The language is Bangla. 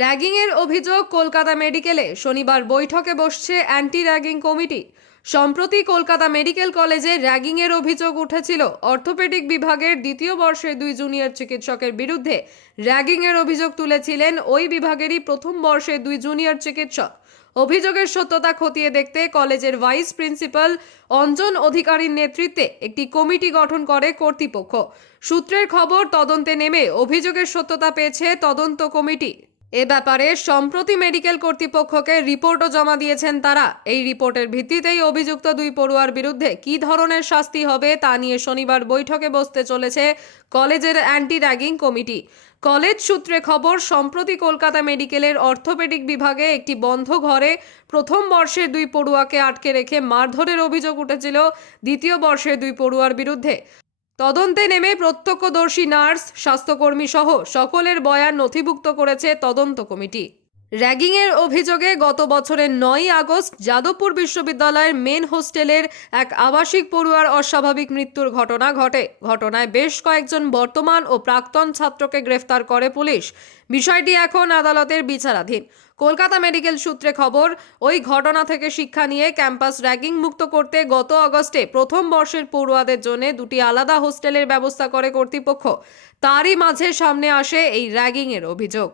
র্যাগিংয়ের অভিযোগ কলকাতা মেডিকেলে। শনিবার বৈঠকে বসছে অ্যান্টি র্যাগিং কমিটি। সম্প্রতি কলকাতা মেডিকেল কলেজে র্যাগিংয়ের অভিযোগ উঠেছিল। অর্থোপেডিক বিভাগের দ্বিতীয় বর্ষের দুই জুনিয়র চিকিৎসকের বিরুদ্ধে র্যাগিংয়ের অভিযোগ তুলেছিলেন ওই বিভাগেরই প্রথম বর্ষের দুই জুনিয়র চিকিৎসক। অভিযোগের সত্যতা খতিয়ে দেখতে কলেজের ভাইস প্রিন্সিপাল অঞ্জন অধিকারীর নেতৃত্বে একটি কমিটি গঠন করে কর্তৃপক্ষ। সূত্রের খবর, তদন্তে নেমে অভিযোগের সত্যতা পেয়েছে তদন্ত কমিটি। এ ব্যাপারে সম্প্রতি মেডিকেল কর্তৃপক্ষকে রিপোর্টও জমা দিয়েছেন তারা। এই রিপোর্টের ভিত্তিতেই অভিযুক্ত দুই পড়ুয়ার বিরুদ্ধে কী ধরনের শাস্তি হবে তা নিয়ে শনিবার বৈঠকে বসতে চলেছে কলেজের অ্যান্টি র্যাগিং কমিটি। কলেজ সূত্রে খবর, সম্প্রতি কলকাতা মেডিকেলের অর্থোপেডিক বিভাগে একটি বন্ধ ঘরে প্রথম বর্ষের দুই পড়ুয়াকে আটকে রেখে মারধরের অভিযোগ উঠেছিল, দ্বিতীয় বর্ষের দুই পড়ুয়ার বিরুদ্ধে। তদন্তে নেমে প্রত্যক্ষদর্শী নার্স স্বাস্থ্যকর্মী সহ সকলের বয়ান নথিভুক্ত করেছে তদন্ত কমিটি। র্যাগিংয়ের অভিযোগে গত বছরের নয়ই আগস্ট যাদবপুর বিশ্ববিদ্যালয়ের মেন হোস্টেলের এক আবাসিক পড়ুয়ার অস্বাভাবিক মৃত্যুর ঘটনা ঘটে। ঘটনায় বেশ কয়েকজন বর্তমান ও প্রাক্তন ছাত্রকে গ্রেফতার করে পুলিশ। বিষয়টি এখন আদালতের বিচারাধীন। কলকাতা মেডিকেল সূত্রে খবর, ওই ঘটনা থেকে শিক্ষা নিয়ে ক্যাম্পাস র্যাগিং মুক্ত করতে গত আগস্টে প্রথম বর্ষের পড়ুয়াদের জন্য দুটি আলাদা হোস্টেলের ব্যবস্থা করে কর্তৃপক্ষ। তারই মাঝে সামনে আসে এই র্যাগিংয়ের অভিযোগ।